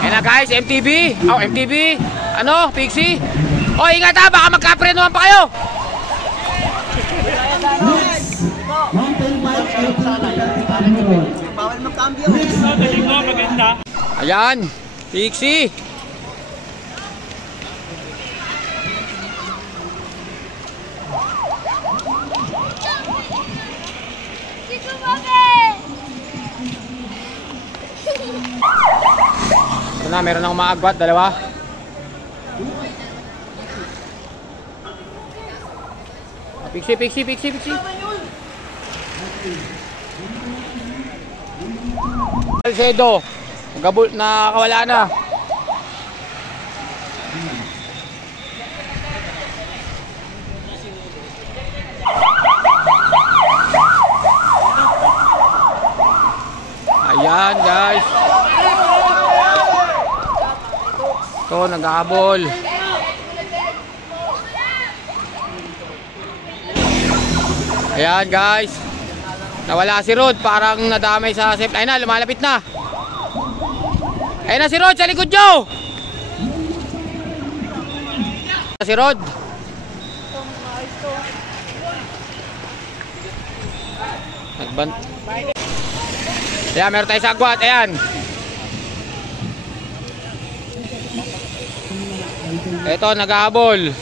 Ayan na guys, MTB. Oh, MTB. Ano, Pixie? Oh, ingat ha, baka magkaprenohan pa kayo. Bawal magkambyo. Ayan, Pixie. Ito na, meron akong maagwat, dalawa. Pixie, Pixie, Pixie, Pixie. Alcedo, nagabul, nakawala na. Ayan guys. Ito, naghahabol. Ayan guys. Nawala si Rod, parang nadamay sa safe. Ayun na, lumalapit na. Ayun na si Rod sa likod nyo. Si Rod. Nagbant. Ayan, meron tayo sa agwat. Ayan. Ito, naghahabol.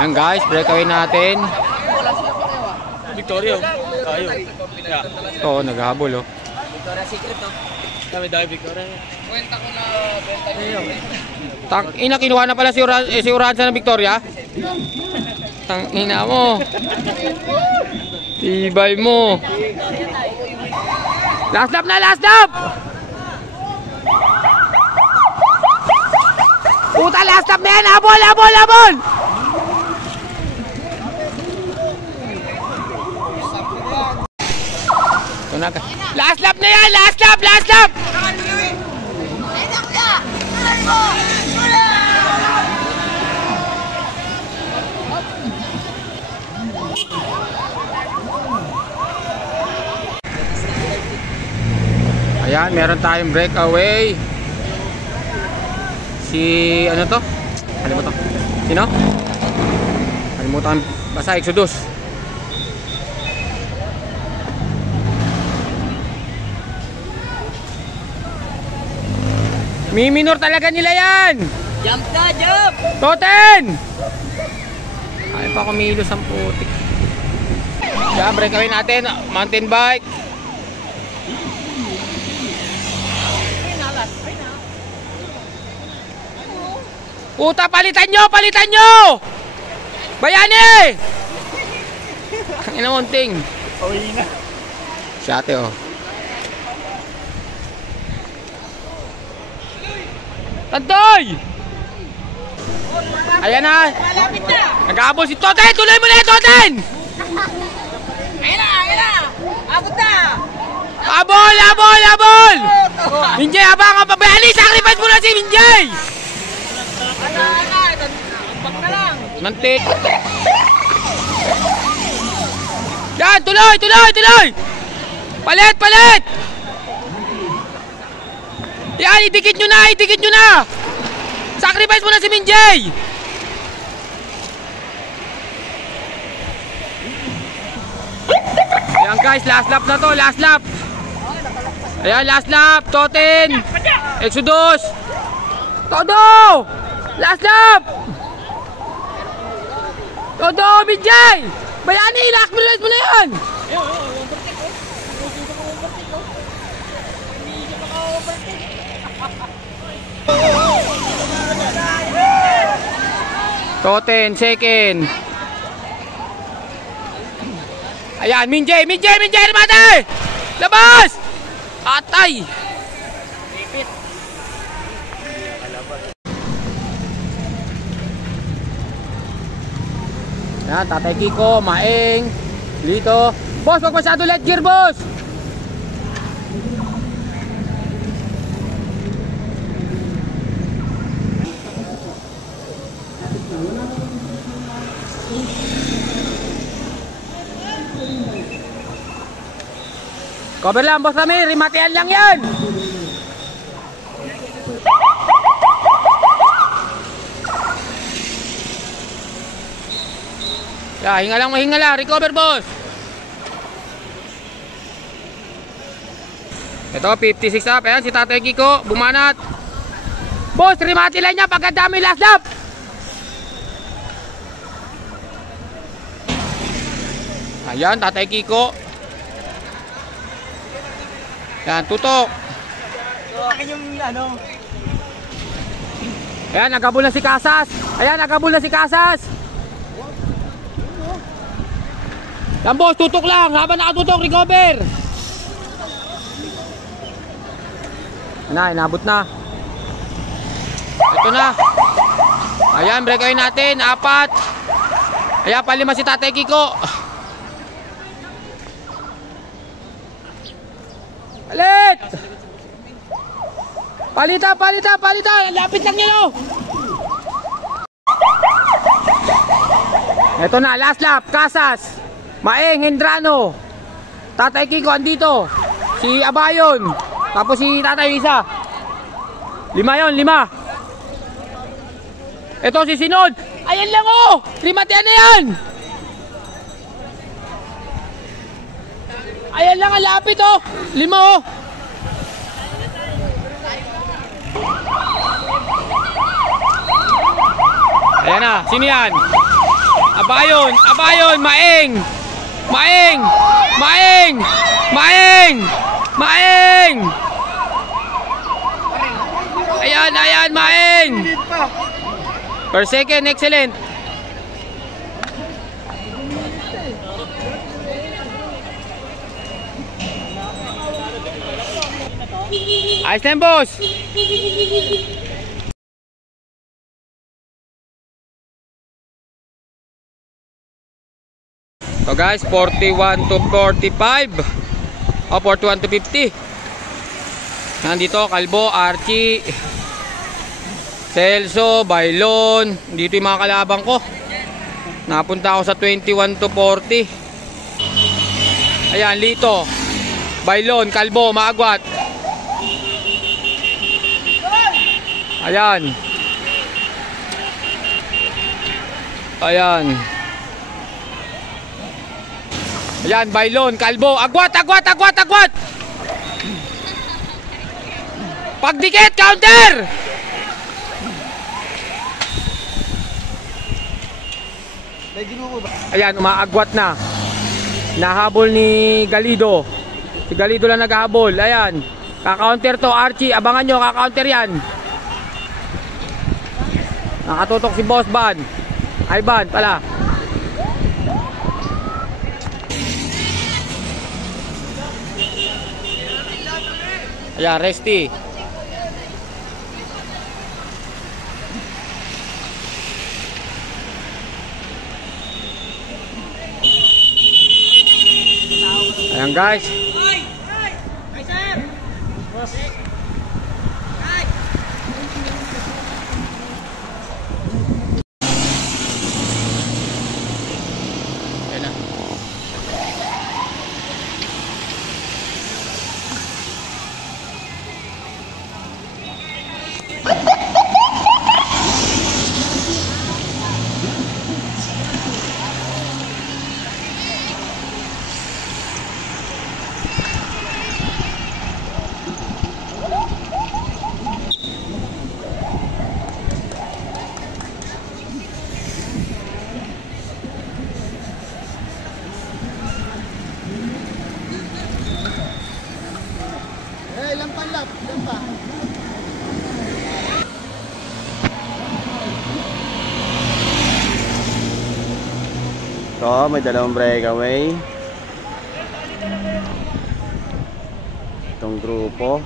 Ayan guys, breakaway natin. Victoria, tayo. Ito, naghahabol oh. Victoria Secret to. Kami dahil Victoria. Kwenta ko na benta niyo. Tang-ina, kinuha na pala si Uranza ng Victoria. Tang-ina mo. Tibay mo. Last lap na, last lap! Puta, last lap na yan! Habol, habol, habol! Last lap na yan! Last lap! Last lap! Ayan, meron tayong breakaway. Si ano to? Kalimutan. Sino? Kalimutan. Basta Exodus. Miminor talaga nila yan. Jump na, jump! Toten! Ay pa kumilos ang putik. Yan, breakaway natin. Mountain bike. Puta, palitan nyo! Palitan nyo! Bayani! Ang inamunting. Uwi na. Si ate oh. Tantoy! Ayan na! Malapit na! Nag-aabol si Toten! Tuloy mo na Toten! Ayun na! Ayun na! Abot na! Abol! Abol! Abol! Minjay, abang ka pa! Bayani! Sacrifice mo na si Minjay! Ano? Ambak na lang! Nantik! Yan! Tuloy! Tuloy! Tuloy! Palit! Palit! Yan! Idikit nyo na! Idikit nyo na! Sacrifice mo na si Minjay! Ayan guys, last lap na to, last lap. Ayan, last lap, Toten, Exodus, Todo! Last lap! Todo, Minjay! Bayani, last minute mo na yan! Toten, second. Ayan, Minjay, Minjay, Minjay, remate! Labas! Atay! Ayan, Tatay Kiko, Maeng, Lito. Boss, wag masyado let gear, boss! Cover lang, Boss Rami. Rimatean lang yan. Hinga lang. Recover, boss. Ito, 56 up. Ayan, si Tatay Kiko. Bumanat. Boss, rimati lang niya. Pagkadami last lap. Ayan, Tatay Kiko. Ayan, tutok. So, akin yung ano. Ayan, nagabul na si Casas. Yan, boss, tutok lang. Habang nakatutok, recover. Inabot na. Ito na. Ayan, break natin. 4. Ayan, palima si Tatay Kiko. Palitan. Lapit lang nyo. Ito na, last lap. Casas, Maeng, Hendrano, Tatay Kiko andito. Si Abayon. Tapos si Tatay isa. 5 yun. Ito si Sinod. Ayan lang oh. Rimatean na yan. Ayan lang ang lapit oh. 5 oh. Ayan na. Sino yan? Abayon. Maeng. Ayan, Maeng. Per second, excellent. Ayos na, boss. So guys, 41 to 45. 41 to 50. Nandito, Kalbo, Archie, Celso, Bailon. Dito yung mga kalabang ko. Napunta ako sa 21 to 40. Ayan, Lito, Bailon, Kalbo, Maagwat. Ayan. Ayan, Bailon, Kalbo, Agwat. Pagdikit, counter. Ayan, umaagwat na. Nahabol ni Galido. Si Galido lang naghahabol. Ayan, kaka-counter to, Archie. Abangan nyo, kaka-counter yan. Nakatutok si Boss Ban. Ivan pala. Ayan, Resty. Ayan guys. So, may dalawang breakaway. Itong grupo.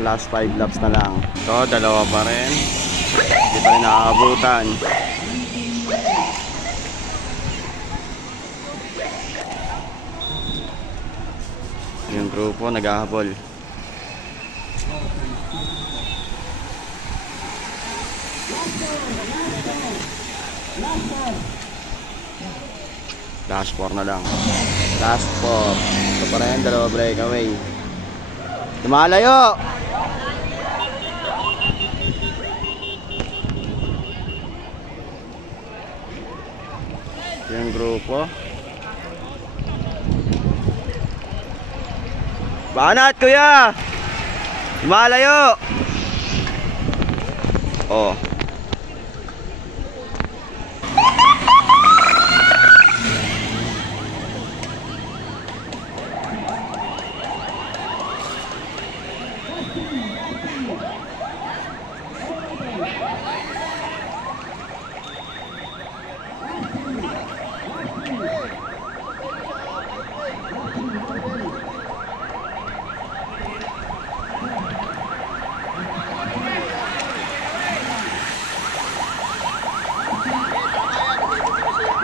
Last 5 laps na lang. So, dalawa pa rin. Hindi pa rin nakakabutan. Yung grupo naghahabol. Last 4 na lang. Last 4. Ito pa rin, dalawa breakaway. Lumalayo! Yung grupo. Banat, kuya! Lumalayo! Oh.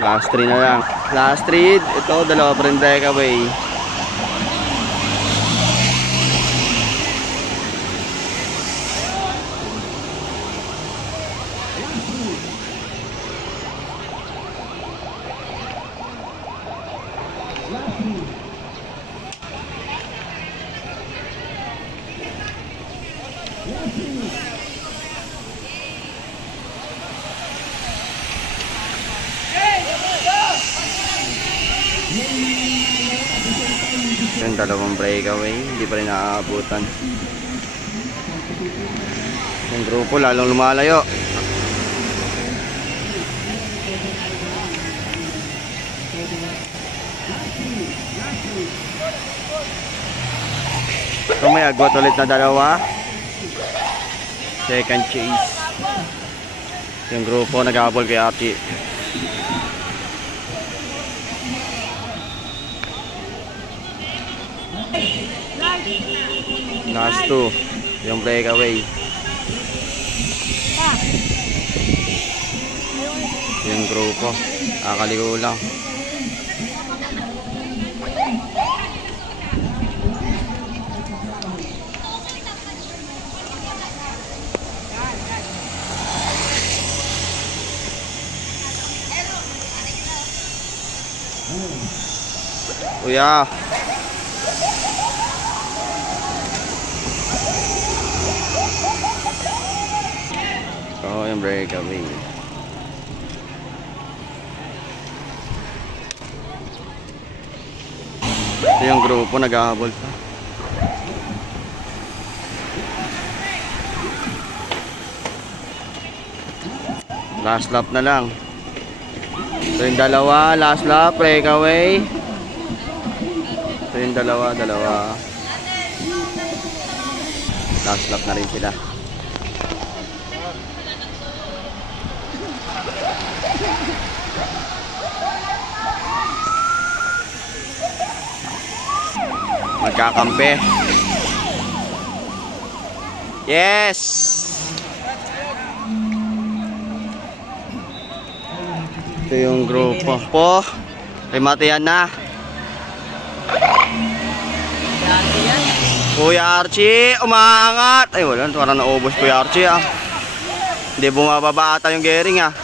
Last 3 na lang. Last 3. Ito, dalawa pa rin breakaway. Yung dalawang breakaway, hindi pa rin naaabutan. Yung grupo lalong lumalayo. Ito may agwat ulit na dalawa. Second chase. Yung grupo nag-aabol kay Archie. Last 2, yung breakaway. Yung grupo, kakaligo lang. Kuya. Oh, yung breakaway. Ito yung grupo nag-ahabol pa. Last lap na lang. Ito yung dalawa, last lap, breakaway. Ito yung dalawa. Last lap na rin sila. Magkakampi. Yes! Ito yung grupo. Po, limatian na. Kuya Archie, umaangat. Ay wala, parang naubos Kuya Archie ah. Hindi bumababa ata yung gearing ah.